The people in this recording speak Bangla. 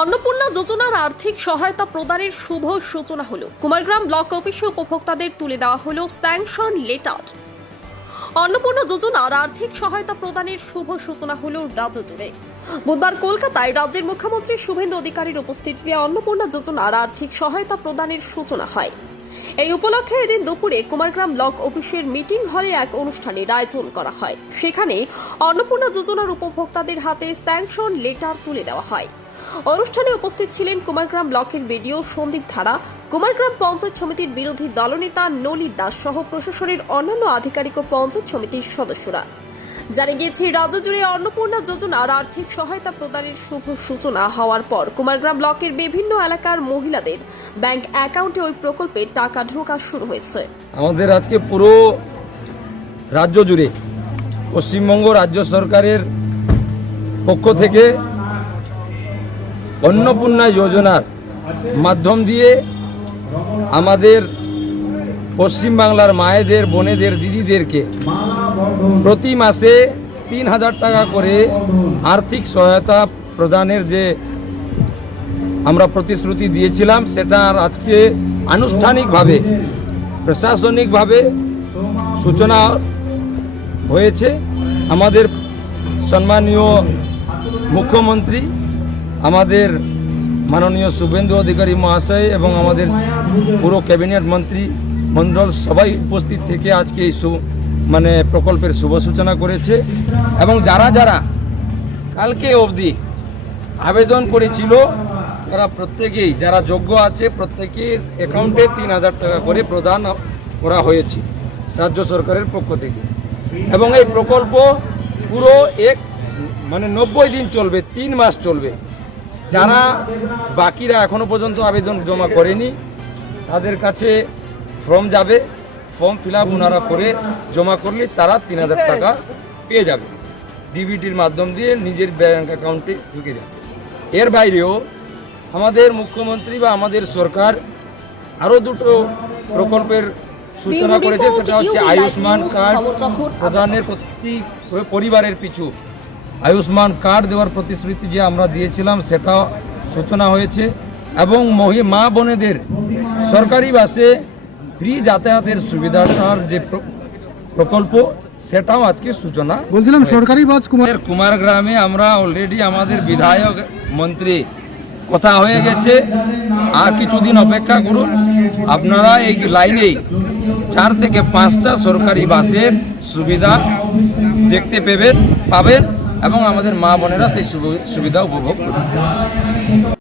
অন্নপূর্ণা যোজনার আর্থিক সহায়তা প্রদানের শুভ সূচনা হলো। কুমারগ্রাম ব্লক অফিসে উপভোক্তাদের তুলে দেওয়া হলো স্যাংশন লেটার। অন্নপূর্ণা যোজনার আর্থিক সহায়তা প্রদানের শুভ সূচনা হলো রাজ্য জুড়ে। বুধবার কলকাতায় রাজ্যের মুখ্যমন্ত্রী শুভেন্দু অধিকারীর উপস্থিতিতে অন্নপূর্ণা যোজনার আর্থিক সহায়তা প্রদানের সূচনা হয়। এই উপলক্ষে এদিন দুপুরে কুমারগ্রাম ব্লক অফিসের মিটিং হলে এক অনুষ্ঠানের আয়োজন করা হয়। সেখানে অন্নপূর্ণা যোজনার উপভোক্তাদের হাতে স্যাংশন লেটার তুলে দেওয়া হয়। অনুষ্ঠানে উপস্থিত ছিলেন কুমারগ্রাম ব্লকের বিডিও সন্দীপ ধারা, কুমারগ্রাম পঞ্চায়েত সমিতির বিরোধী দলনেতা নলিত দাস সহ প্রশাসনের অন্যান্য আধিকারিক ও পঞ্চায়েত সমিতির সদস্যরা। জানা গিয়েছে, রাজ্য জুড়ে অন্নপূর্ণা যোজনার আর্থিক সহায়তা প্রদানের শুভ সূচনা হওয়ার পর কুমারগ্রাম ব্লকের বিভিন্ন এলাকার মহিলাদের ব্যাংক অ্যাকাউন্টে ওই প্রকল্পে টাকা ঢোকা শুরু হয়েছে। আমাদের আজকে পুরো রাজ্য জুড়ে পশ্চিমবঙ্গ রাজ্য সরকারের পক্ষ থেকে অন্নপূর্ণা যোজনার মাধ্যম দিয়ে আমাদের পশ্চিমবাংলার মায়েদের, বোনেদের, দিদিদেরকে প্রতি মাসে ৩,০০০ টাকা করে আর্থিক সহায়তা প্রদানের যে আমরা প্রতিশ্রুতি দিয়েছিলাম, সেটা আজকে আনুষ্ঠানিকভাবে প্রশাসনিকভাবে সূচনা হয়েছে। আমাদের সম্মানীয় মুখ্যমন্ত্রী, আমাদের মাননীয় শুভেন্দু অধিকারী মহাশয় এবং আমাদের পুরো ক্যাবিনেট মন্ত্রী মণ্ডল সবাই উপস্থিত থেকে আজকে এই প্রকল্পের শুভ সূচনা করেছে। এবং যারা যারা কালকে অবধি আবেদন করেছিল, তারা প্রত্যেকেই, যারা যোগ্য আছে, প্রত্যেকের অ্যাকাউন্টে ৩,০০০ টাকা করে প্রদান করা হয়েছে রাজ্য সরকারের পক্ষ থেকে। এবং এই প্রকল্প পুরো 90 দিন চলবে, 3 মাস চলবে। যারা বাকিরা এখনো পর্যন্ত আবেদন জমা করেনি, তাদের কাছে ফর্ম যাবে, ফর্ম ফিল আপ ওনারা করে জমা করলে তারা ৩,০০০ টাকা পেয়ে যাবে। ডিবিটির মাধ্যম দিয়ে নিজের ব্যাংক অ্যাকাউন্টে ঢুকে যাবে। এর বাইরেও আমাদের মুখ্যমন্ত্রী বা আমাদের সরকার আরও দুটো প্রকল্পের সূচনা করেছে। সেটা হচ্ছে আয়ুষ্মান কার্ড প্রদানের, প্রতি পরিবারের পিছু আয়ুষ্মান কার্ড দেওয়ার প্রতিশ্রুতি যে আমরা দিয়েছিলাম, সেটাও সূচনা হয়েছে। এবং মা বোনেদের সরকারি বাসে ফ্রি যাতায়াতের সুবিধাটার যে প্রকল্প, সেটাও আজকে সূচনা বলছিলাম। সরকারি বাস কুমারগ্রামে আমরা অলরেডি আমাদের বিধায়ক মন্ত্রী কথা হয়ে গেছে, আর কিছুদিন অপেক্ষা করুন। আপনারা এই লাইনেই 4 থেকে 5টা সরকারি বাসের সুবিধা দেখতে পাবেন এবং আমাদের মা বোনেরা সেই সুবিধা উপভোগ করবেন।